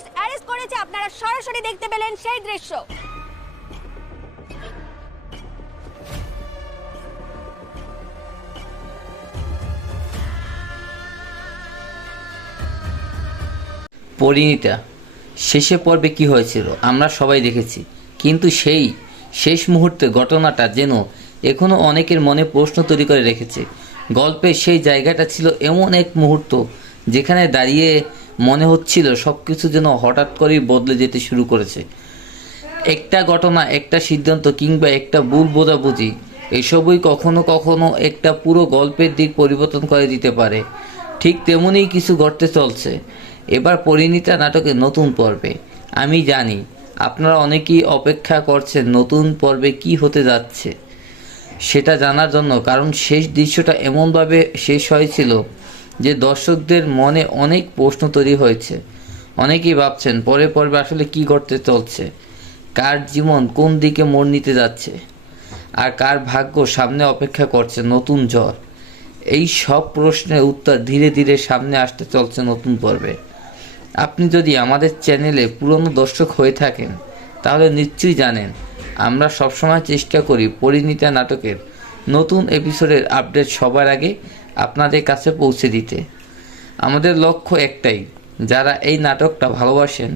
Police arrest করেছে। আপনারা সরাসরি দেখতে পেলেন সেই দৃশ্য। পরিণীতা শেষে পর্বে কি হয়েছিল আমরা সবাই দেখেছি, কিন্তু সেই শেষ মুহূর্তে ঘটনাটা যেন এখনও অনেকের মনে প্রশ্ন তৈরি করে রেখেছে। গল্পের সেই জায়গাটা ছিল এমন এক মুহূর্ত যেখানে দাঁড়িয়ে মনে হচ্ছিল সব কিছু যেন হঠাৎ করেই বদলে যেতে শুরু করেছে। একটা ঘটনা, একটা সিদ্ধান্ত কিংবা একটা ভুল বোঝাবুঝি, এসবই কখনো কখনো একটা পুরো গল্পের দিক পরিবর্তন করে দিতে পারে। ঠিক তেমনই কিছু ঘটতে চলছে এবার পরিণীতা নাটকের নতুন পর্বে। আমি জানি আপনারা অনেকেই অপেক্ষা করছেন নতুন পর্বে কি হতে যাচ্ছে সেটা জানার জন্য, কারণ শেষ দৃশ্যটা এমনভাবে শেষ হয়েছিল যে দর্শকদের মনে অনেক প্রশ্ন তৈরি হয়েছে। অনেকেই ভাবছেন পরের পর্বে আসলে কি ঘটতে চলছে, কার জীবন কোন দিকে মোড় নিতে যাচ্ছে, আর কার ভাগ্য সামনে অপেক্ষা করছে নতুন ঝড়। এই সব প্রশ্নের উত্তর ধীরে ধীরে সামনে আসতে চলছে নতুন পর্বে। আপনি যদি আমাদের চ্যানেলে পুরনো দর্শক হয়ে থাকেন তাহলে নিশ্চয়ই জানেন আমরা সবসময় চেষ্টা করি পরিণীতা নাটকের নতুন এপিসোডের আপডেট সবার আগে আপনাদের কাছে পৌঁছে দিতে। আমাদের লক্ষ্য একটাই, যারা এই নাটকটা ভালোবাসেন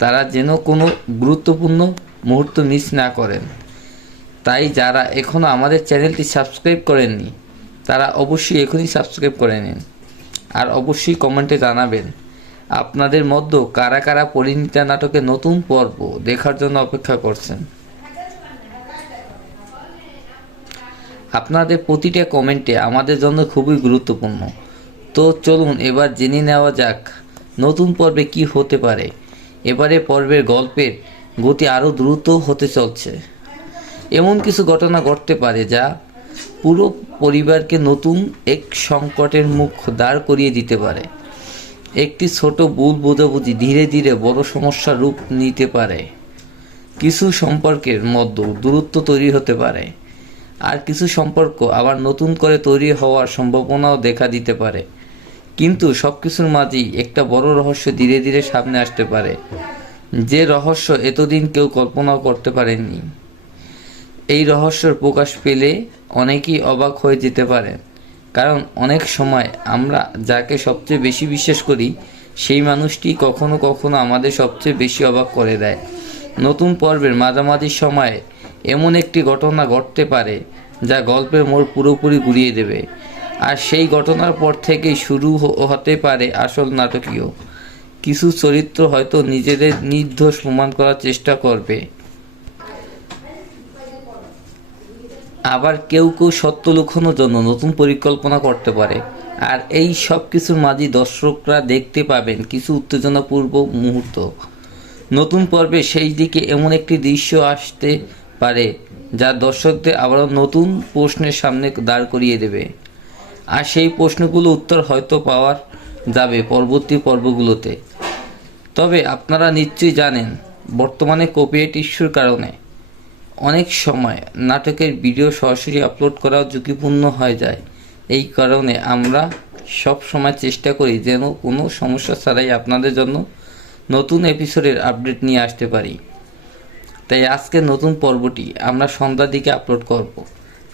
তারা যেন কোনো গুরুত্বপূর্ণ মুহূর্ত মিস না করেন। তাই যারা এখনও আমাদের চ্যানেলটি সাবস্ক্রাইব করেননি তারা অবশ্যই এখনই সাবস্ক্রাইব করে নিন, আর অবশ্যই কমেন্টে জানাবেন আপনাদের মধ্যে কারা কারা পরিণীতা নাটকের নতুন পর্ব দেখার জন্য অপেক্ষা করছেন। আপনাদের প্রতিটা কমেন্টে আমাদের জন্য খুবই গুরুত্বপূর্ণ। তো চলুন এবার জেনে নেওয়া যাক নতুন পর্বে কি হতে পারে। এবারে পর্বের গল্পের গতি আরও দ্রুত হতে চলছে। এমন কিছু ঘটনা ঘটতে পারে যা পুরো পরিবারকে নতুন এক সংকটের মুখ দাঁড় করিয়ে দিতে পারে। একটি ছোট ভুল বোঝাবুঝি ধীরে ধীরে বড় সমস্যার রূপ নিতে পারে। কিছু সম্পর্কের মধ্যে দূরত্ব তৈরি হতে পারে, আর কিছু সম্পর্ক আবার নতুন করে তৈরি হওয়ার সম্ভাবনাও দেখা দিতে পারে। কিন্তু সব কিছুর মাঝেই একটা বড় রহস্য ধীরে ধীরে সামনে আসতে পারে, যে রহস্য এতদিন কেউ কল্পনাও করতে পারেননি। এই রহস্যের প্রকাশ পেলে অনেকেই অবাক হয়ে যেতে পারেন, কারণ অনেক সময় আমরা যাকে সবচেয়ে বেশি বিশ্বাস করি সেই মানুষটি কখনো কখনো আমাদের সবচেয়ে বেশি অবাক করে দেয়। নতুন পর্বের মাঝামাঝি সময়ে এমন একটি ঘটনা ঘটতে পারে যা গল্পের মোড় পুরোপুরি ঘুরিয়ে দেবে, আর সেই ঘটনার পর থেকেই শুরু হতে পারে আসল নাটকীয় কিছু চরিত্র হয়তো নিজেদের নির্দোষ প্রমাণ করার চেষ্টা করবে, আবার কেউ কেউ সত্য লুকানোর জন্য নতুন পরিকল্পনা করতে পারে। আর এই সব কিছুর মাঝে দর্শকরা দেখতে পাবেন কিছু উত্তেজনাপূর্ণ মুহূর্ত। নতুন পর্বে শেষ দিকে এমন একটি দৃশ্য আসতে পারে যা দর্শকদের আবারও নতুন প্রশ্নের সামনে দাঁড় করিয়ে দেবে, আর সেই প্রশ্নগুলো উত্তর হয়তো পাওয়া যাবে পরবর্তী পর্বগুলোতে। তবে আপনারা নিশ্চয়ই জানেন বর্তমানে কপিরাইট ইস্যুর কারণে অনেক সময় নাটকের ভিডিও সরাসরি আপলোড করাও ঝুঁকিপূর্ণ হয়ে যায়। এই কারণে আমরা সব সময় চেষ্টা করি যেন কোনো সমস্যা ছাড়াই আপনাদের জন্য নতুন এপিসোডের আপডেট নিয়ে আসতে পারি। তাই আজকের নতুন পর্বটি আমরা সন্ধ্যার দিকে আপলোড করব।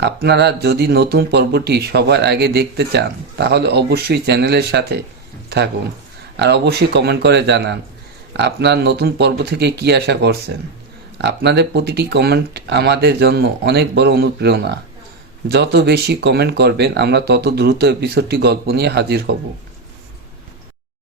আপনারা যদি নতুন পর্বটি সবার আগে দেখতে চান তাহলে অবশ্যই চ্যানেলের সাথে থাকুন, আর অবশ্যই কমেন্ট করে জানান আপনার নতুন পর্ব থেকে কী আশা করছেন। আপনাদের প্রতিটি কমেন্ট আমাদের জন্য অনেক বড় অনুপ্রেরণা। যত বেশি কমেন্ট করবেন আমরা তত দ্রুত এপিসোডটি গল্প নিয়ে হাজির হব।